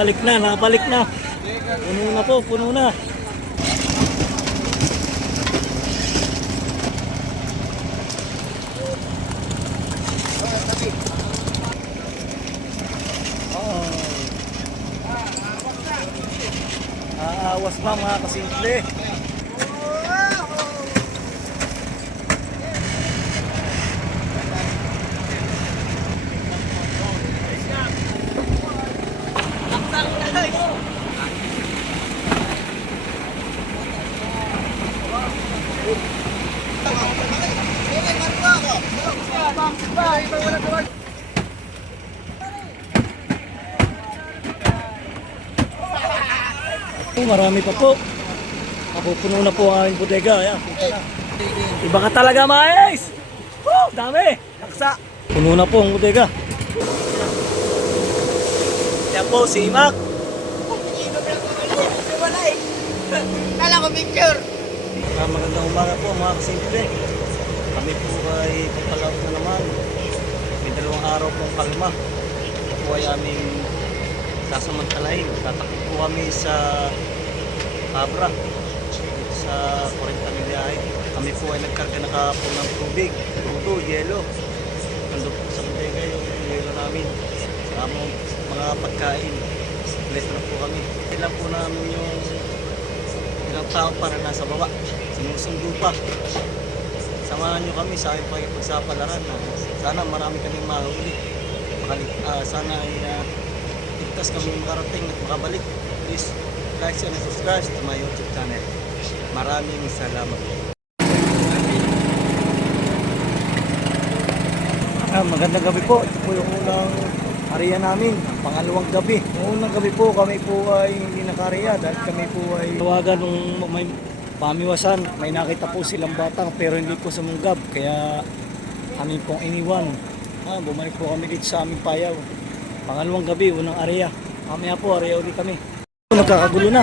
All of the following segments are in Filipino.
Nakabalik na. Puno na po, puno na. Aawas pa mga kasimple. Marami pa po. Napupuno na po ang aming bodega. Ayan, punta na. Iba ka talaga, mais! Dami! Laksa! Puno na po ang bodega. Yan po, si Mac. Kala ko picture. Magandang umaga po mga kasimple. Kami po ay papalaot na naman. May 2 araw pong kalma. Ito po ay aming sasamantalahin. Tatakot po kami sa Abra sa 40 milyahe. Kami po ay nagkarga na kahapon ng tubig, tuto, yelo. Nandun po sa bodega yung yelo namin. Sa among mga pagkain. Leto na po kami. Kailan po namin yung ilang tao para nasa baba. Sinusundo pa. Samahan nyo kami sa aming pagsapalaran. Sana marami kaming mahuli. Sana ay ligtas kami makarating at makabalik. Please like and subscribe to my YouTube channel. Maraming salamat. Magandang gabi po. Ito po yung unang area namin. Pangalawang gabi. Yung unang gabi po kami po ay hindi nakariya dahil kami po ay tawagan nung may pamiwasan. May nakita po silang batang pero hindi po sumunggab. Kaya amin pong iniwan. Bumalik po kami dito sa aming payaw. Pangalawang gabi, unang area. Mamaya po, area ulit kami. Nagkakagulo na.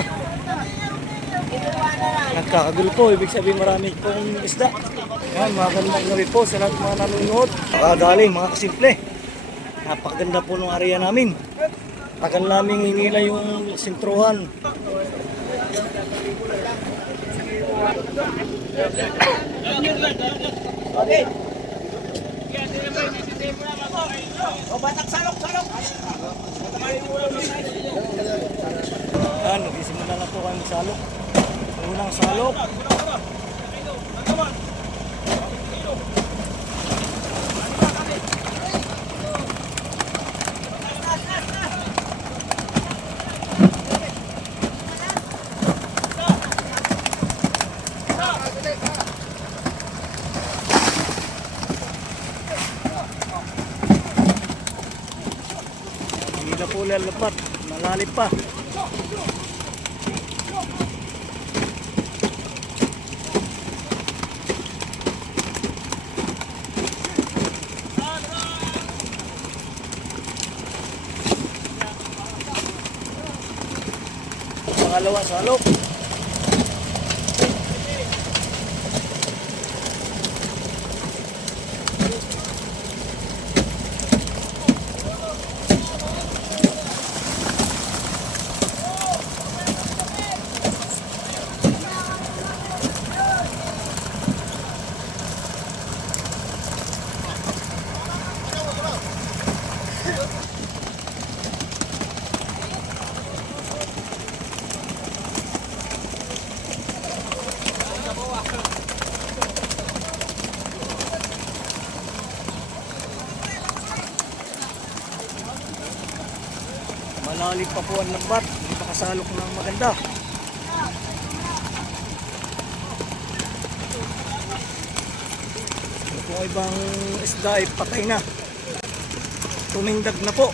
Nagkakagulo po, ibig sabihin marami pong isda. Yan, magandang gabi po sa lahat mga nanonood. Nakagaling, mga kasimple. Napakaganda po ng area namin. Tagal namin hinila yung sintruhan. Okay. Batak salok. Nagsisimula na po kami salok. Unang salok. Hindi na po lalapat. Malalim pa. Pangalawang salok. Malalim pa po ang lambat, hindi makasalok ng maganda. Kung ibang isda ay patay na, tumindag na po.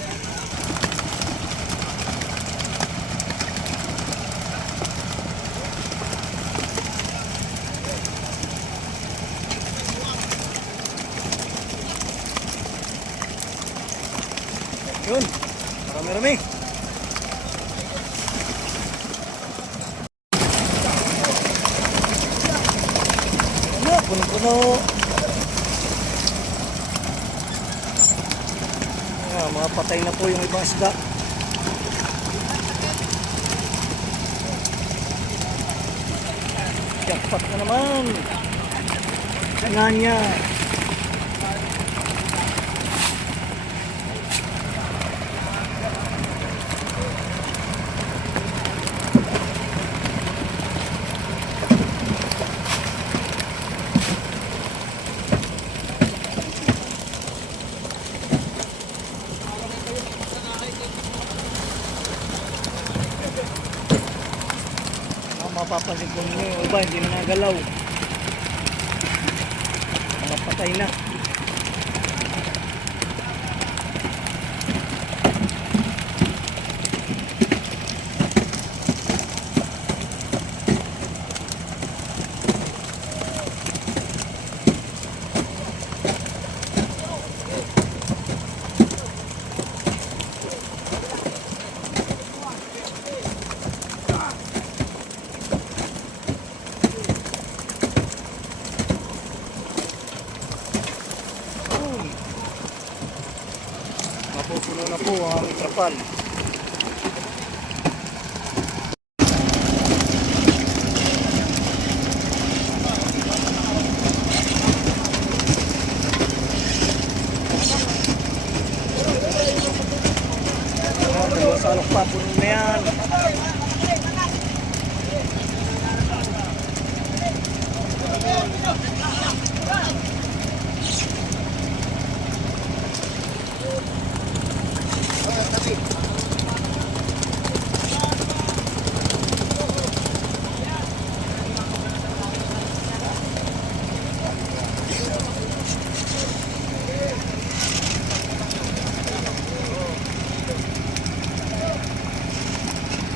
Yun, marami-rami. Puno-puno. Mga patay na po yung ibang isda. Jackpot na naman. Tingnan niya. Mapapansin ko nyo yung iba, hindi na nagalaw. Mga patay na. Mapupuno na po ang aming trapal. Dalawa sa alok pa, puno na yan.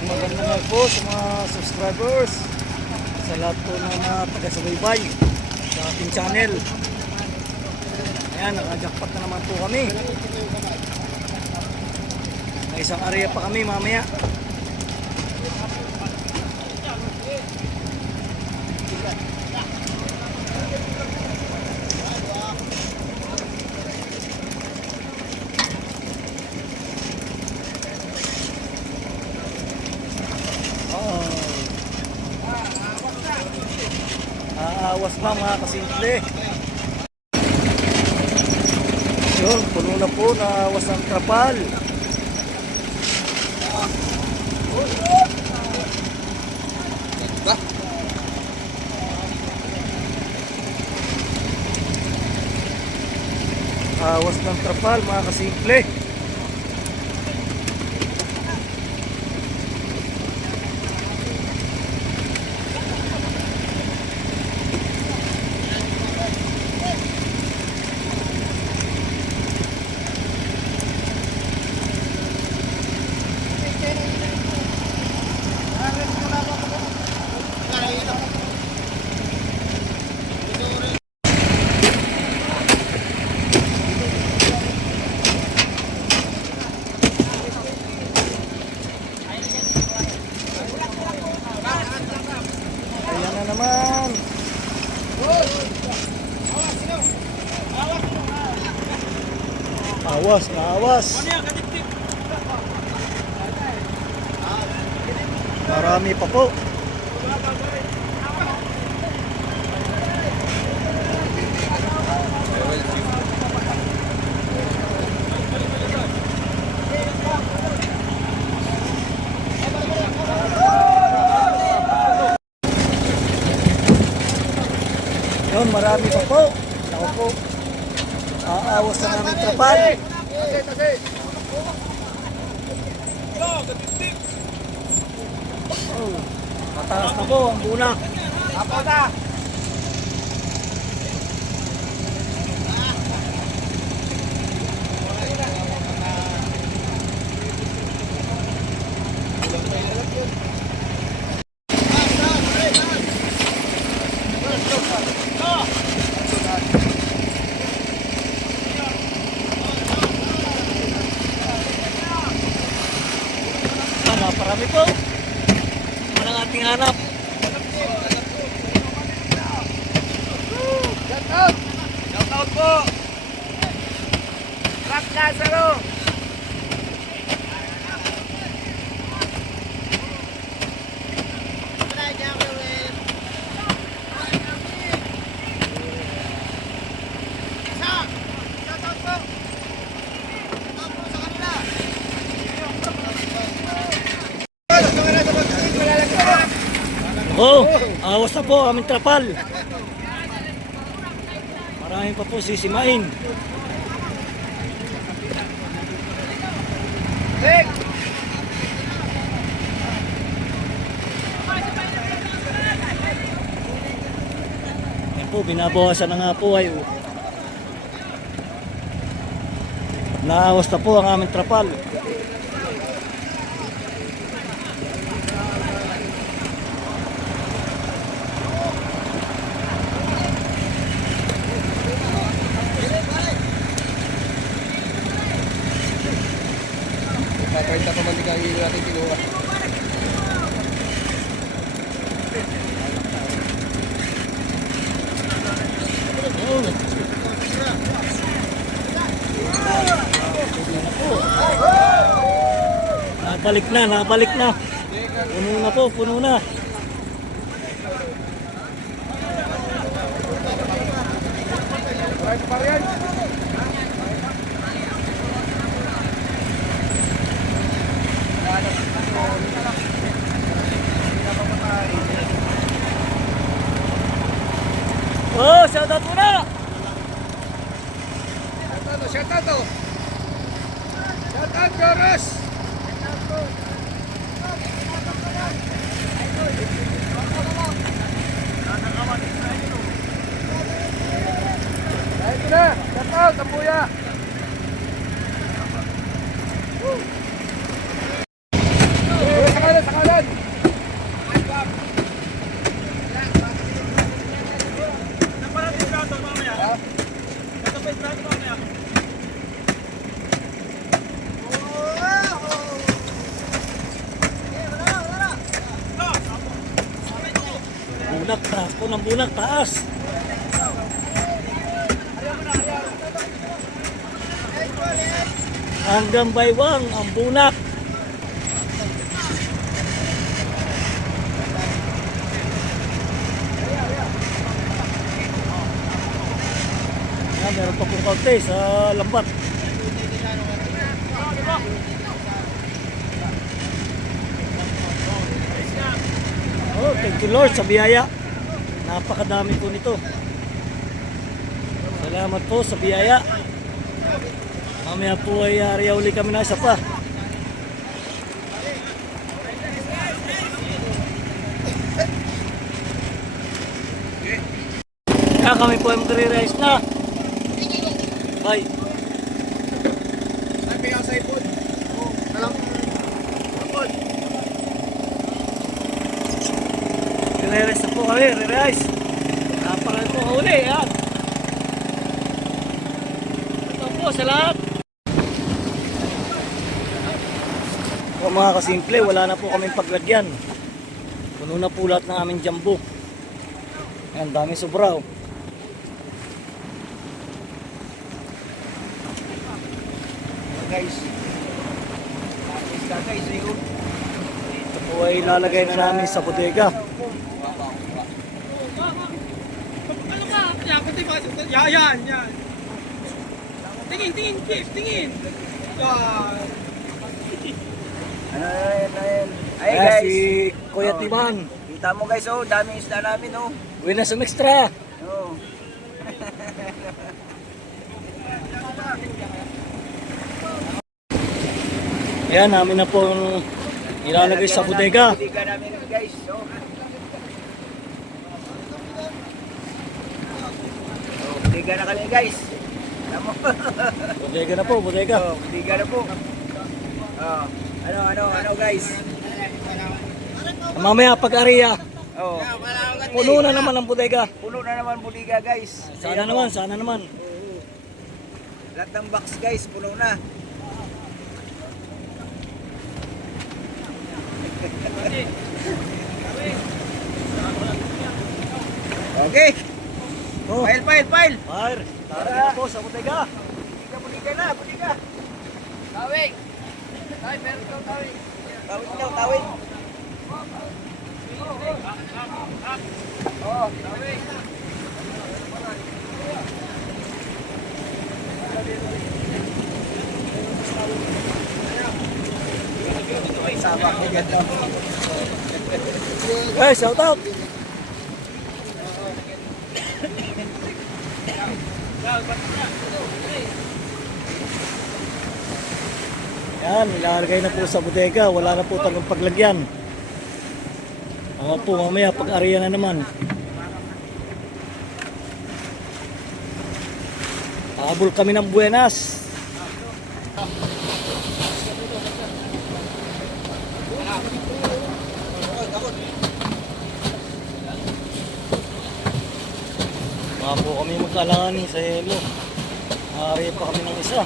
Magandang nga po sa mga subscribers, sa lahat po ng mga taga-subaybay sa ating channel. Ayan, naka-jackpot na naman po kami. May isang area pa kami mamaya. Aawas ba mga kasimple? Yun, puno na po, naawas ang trapal. Awas ng trapal mga kasimple. Ayan na naman. Awas, naawas. Marami pa po. Yun, marami pa po. Ako po. Aawas na namin trapal. Oh, mataas na po ang bunak. Apo na! Naparami po. Ano ang ating hanap? Shout out po! Rock Lazaro! Oh, awas na po aming trapal. Marami pa po sisimain. Sik! Yan po, binabawasan na nga po ay naawas na po ang aming trapal. Kakawin pa man di kang hilo natin kinuha. Nabalik na. Puno na po, puno na. Right pa rin. Oh, shout out muna! Shout out! Shout out, Joros! Ayun na! Shout out, Tambuya! Sakalan! Bunak, taas po ng bunak, taas. Hanggang baywang ang bunak. Yan, meron pa pong kaunti sa lambat. Oh, thank you Lord sa biyaya. Napakadami po nito. Salamat po sa biyaya. Mamaya po ay ariya uli kami na isa pa. Kaya kami po ay magre-rise na. Bye. Sabi ka sa ipon. Alam. Ipon. Re-rise na po kami, re-rise. Napakarami po uli, yan. Ito po sa lahat. O mga kasimple, wala na po kaming paglagyan. Puno na po lahat ng aming jumbo. Ayan, dami sobra. Guys. Guys, Ito po ay lalagay na namin sa bodega. Ano ka? Yan, pati ba? Yan. Tingin, Keith, tingin. Yan. Ayun. Ay Ayan, guys. si Kuya Timan. Kita mo guys, oh, dami isda namin, oh. Uwi na sa extra. Oh. Ayan, namin na po ilalagay sa bodega. Bodega namin guys, oh. Bodega na kami guys. Alam mo? Bodega na po, bodega. Oh, bodega na po. Oh. Ano guys? Mamaya pag-ariya, Oh. puno na naman ang bodega. Puno na naman bodega guys. Sana naman. Lahat ng box guys, puno na. Okay. Oh, File. fire. Lalagay na po sa bodega. Bodega. Tawig. Tawig. Tawid. Oh, tawid. Sabak ni ganda. Hey, shout out! Yan, nilalagay na po sa bodega. Wala na po talagang paglagyan. Mga po, mamaya pag-ariya na naman. Habol kami ng buenas. Mga po kami magkalanganin sa helo. Maaari pa kami ng isa.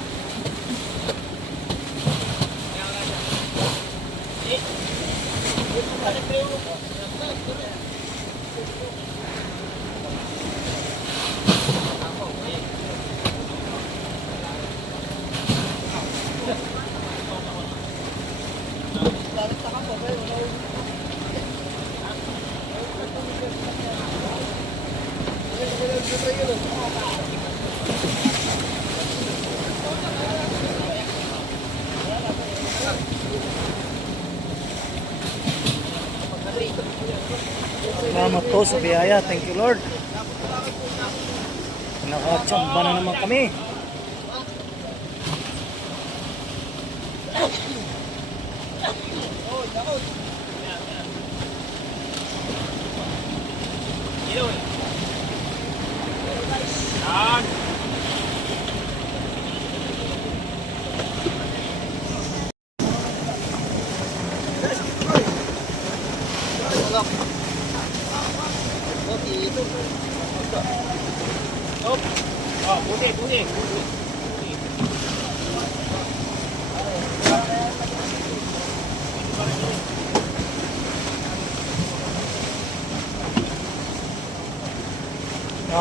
Salamat po sa biyaya. Thank you, Lord. Nakachamba na naman kami.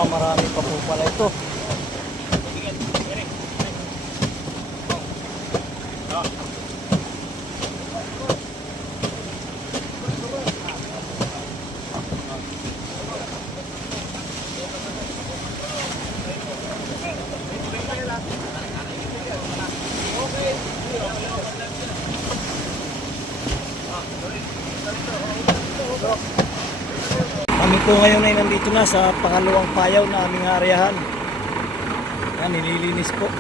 Marami pa po pala ito. Kami po ngayon ay nandito na sa pangalawang payaw na aming areahan. Yan, nililinis po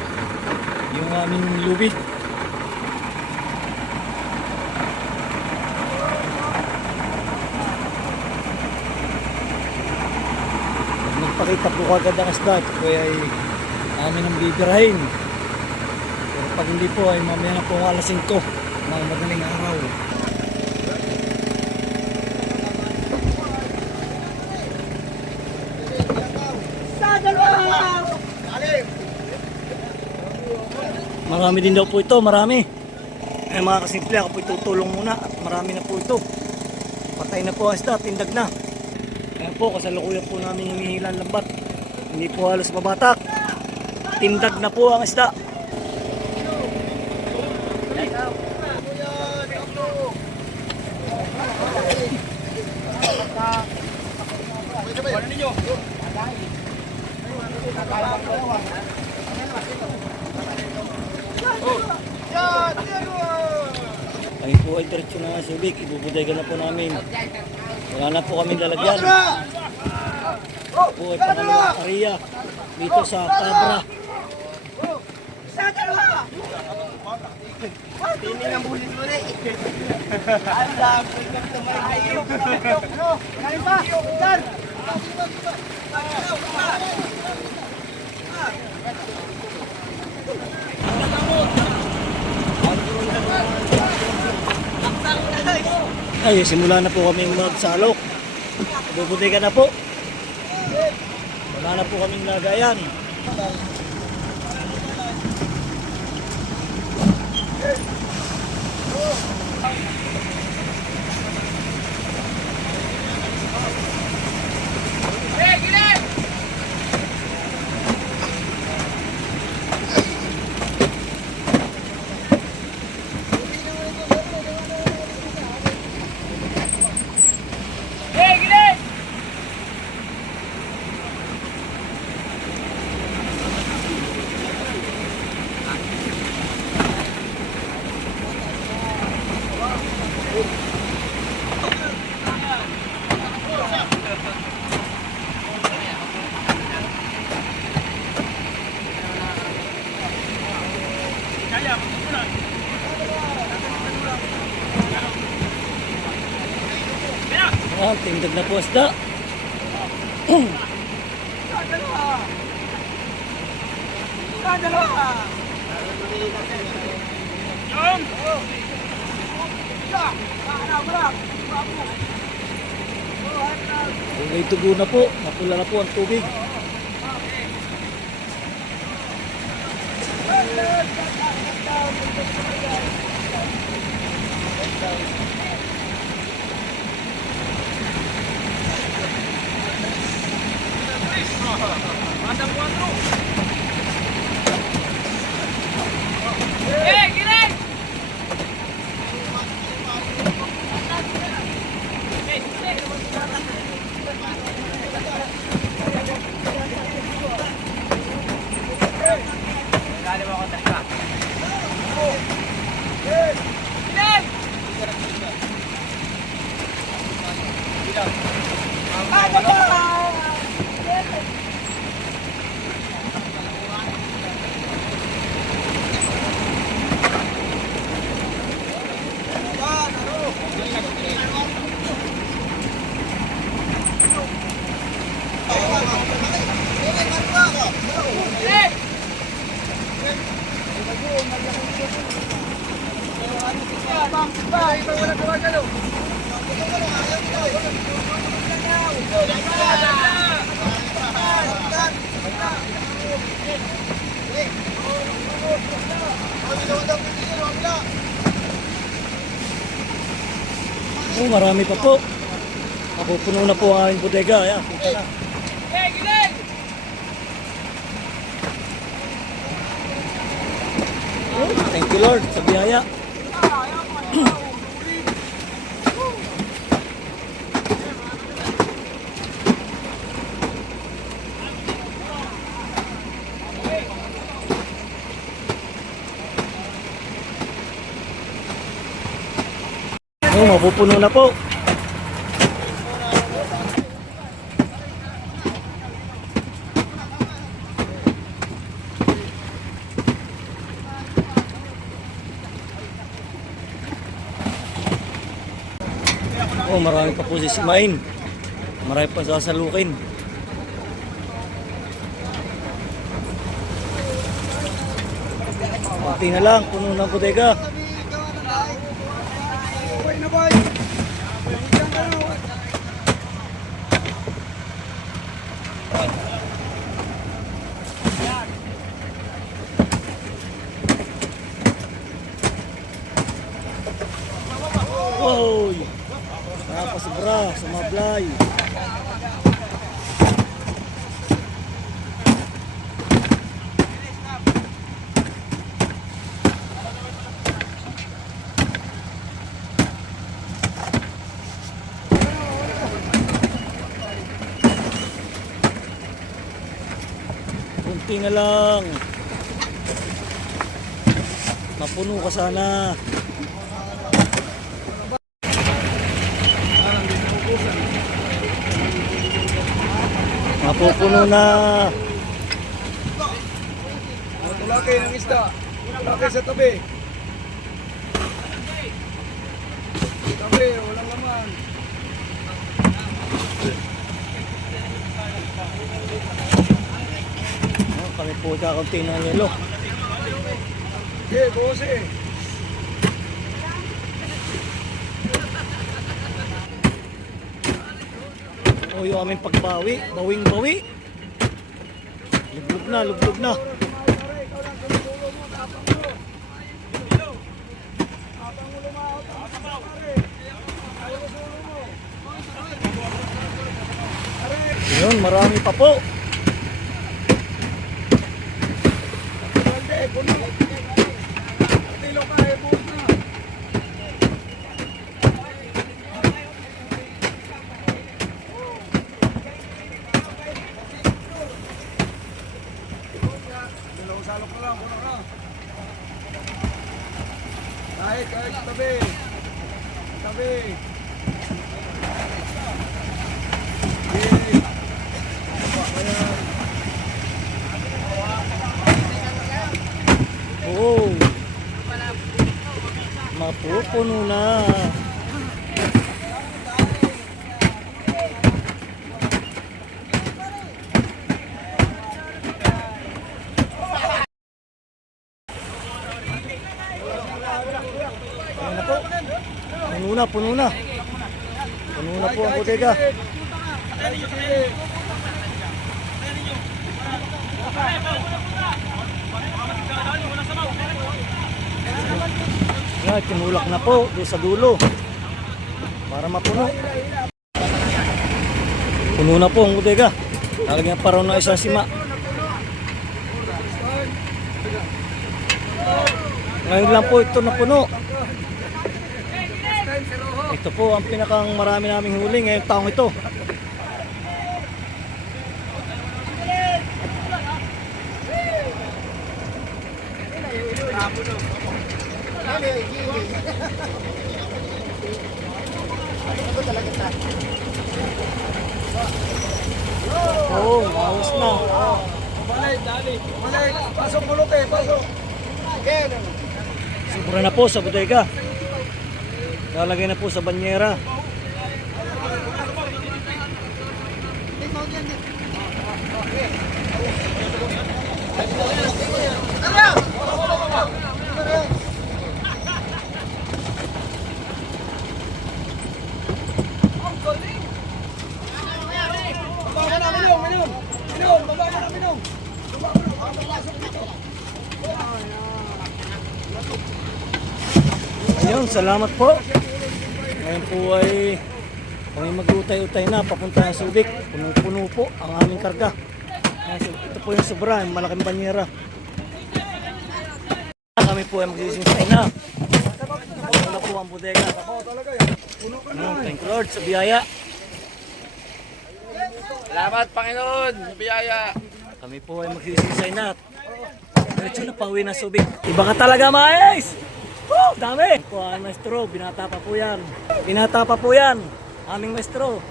yung aming lubi. Magpakita po agad ang isda. Ito po ay amin ang bibirahin. Pero pag hindi po ay mamaya na po alas 5 ng madaling araw. Marami din daw po ito, marami. Ay mga kasimple, ako po itutulong muna at marami na po ito. Patay na po ang isda, tindag na. Ayan po, kasalukuyan po namin hinihilan lambat. Hindi po halos mabatak. Tindag na po ang isda. Ayun po ay diretso na nga Subic, ibubudagan na po namin. Wala na po kami lalagyan. Ito po ay pangalawang area dito sa Cabra. Tini ng bulit mo rin. Alam, welcome to my hayop. Kain pa, sir. Ay, simula na po kami magsalok. Bubudagan na po. Wala na po kaming lagayan. Yan, tindag na po isda. May tugo na po. Napula na po ang tubig. Oh, marami pa po. Napupuno na po ang aming bodega. Ayan, kita na. Oh, thank you Lord sa biyaya. Oh, mapupuno na po. Oh, marami pa po sisimain. Marami pa sasalukin. Kunti na lang, puno ng bodega. Wow! Nakapasubra, sumablay. Kunti na lang. Mapuno ka sana. Mapupuno na. Tulakay ng isda. Tulakay sa tabi. Tabi, walang laman. Oh, kami po kakunti ng yelo. Okay, bose. Oh, yung aming pagbawi. Bawing-bawi. Lublog na, lublog na. Yun, marami pa po. Salok na lang, puno na. Kahit, tabi. Tabi. Oh. Mapupuno na. Ayan na po. Puno na, puno na. Puno na po ang bodega. Yan, tinulak na po doon sa dulo. Para mapuno. Puno na po ang bodega. Lalagyan pa raw ng isang sima. Ngayon lang po ito napuno. Ito po ang pinakang marami naming huli ngayong taong ito. Oo, mawas na. Pasok mo lote, pasok. Sobra na po sa bodega. Lalagay na po sa banyera. Ayun, salamat po. Ngayon po ay kami mag-utay-utay na papunta ng Subic. Puno-puno po ang aming karga. Ito po yung sobra, yung malaking banyera. Kami po ay magsisinsay na. Puno na po ang bodega. Thank you Lord sa biyaya. Salamat Panginoon sa biyaya. Kami po ay magsisinsay na. Diretso na pauwi ng Subic. Iba ka talaga, mais! Oh, dami! Po ang maestro, binata pa po yan. Binata pa po yan, aming maestro.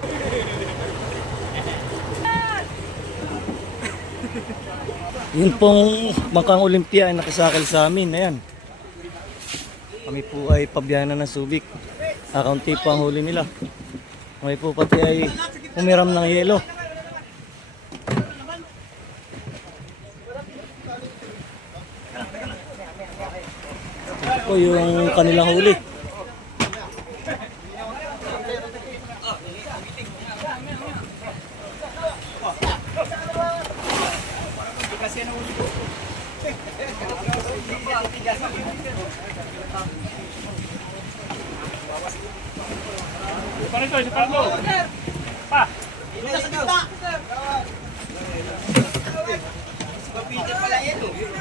Yun pong Bangkang Olympia ay nakisakal sa amin. Ayan. Kami po ay pabiyanan ng Subic. Kaunti po ang huli nila. Kami po pati ay umiram ng yelo. Ito po yung kanilang huli.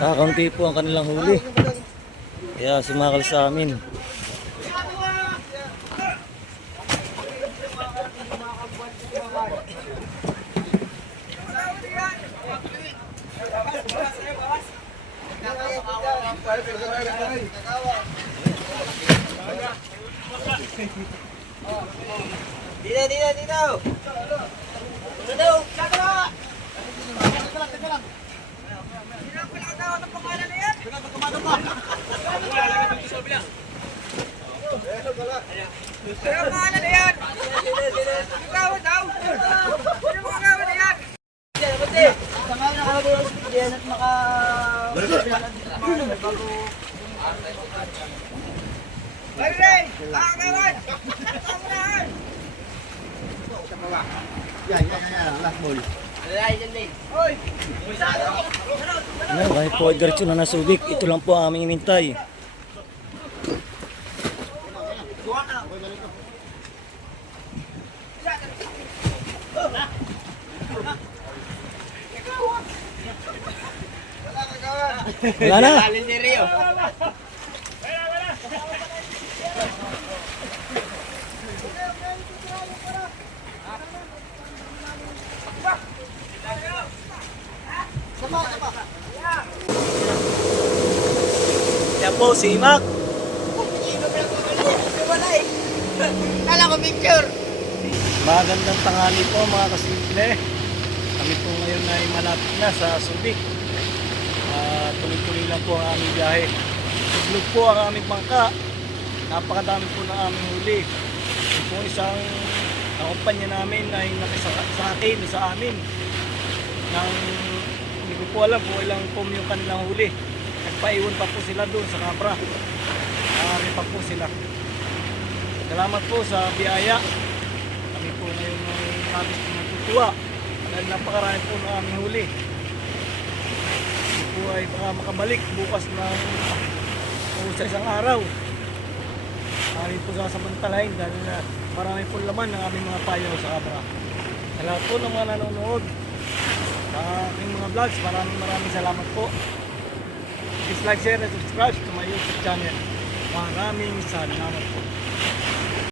Kakaunti po ang kanilang huli. Kaya sumakal sa amin. Dito. Ano, kahit po ay diretso na Subic, ito lang po ang aming inintay. Wala na. Yan po si Mac. Kala ko picture. Magandang tanghali po mga kasimple. Kami po ngayon ay malapit na sa Subic. Tuloy-tuloy lang po ang aming biyahe. Iglog po ang aming bangka. Napakadami po ng aming huli. Yung po isang kumpanya namin ay nakisakay sa amin. Hindi ko po alam kung ilang pom yung kanilang huli. Nagpaiwan pa po sila doon sa Capra. pa po sila. Salamat po sa biyaya. Kami po ngayon ay labis po natutuwa dahil napakarami po na aming huli. Ito po ay baka makabalik bukas ng o sa isang araw. Kami po sasamantalahin dahil marami po laman ng aming mga payo sa camera. Sa lahat po ng mga nanonood sa aking mga vlogs, maraming salamat po. Please like, share, and subscribe to my YouTube channel. Maraming salamat po.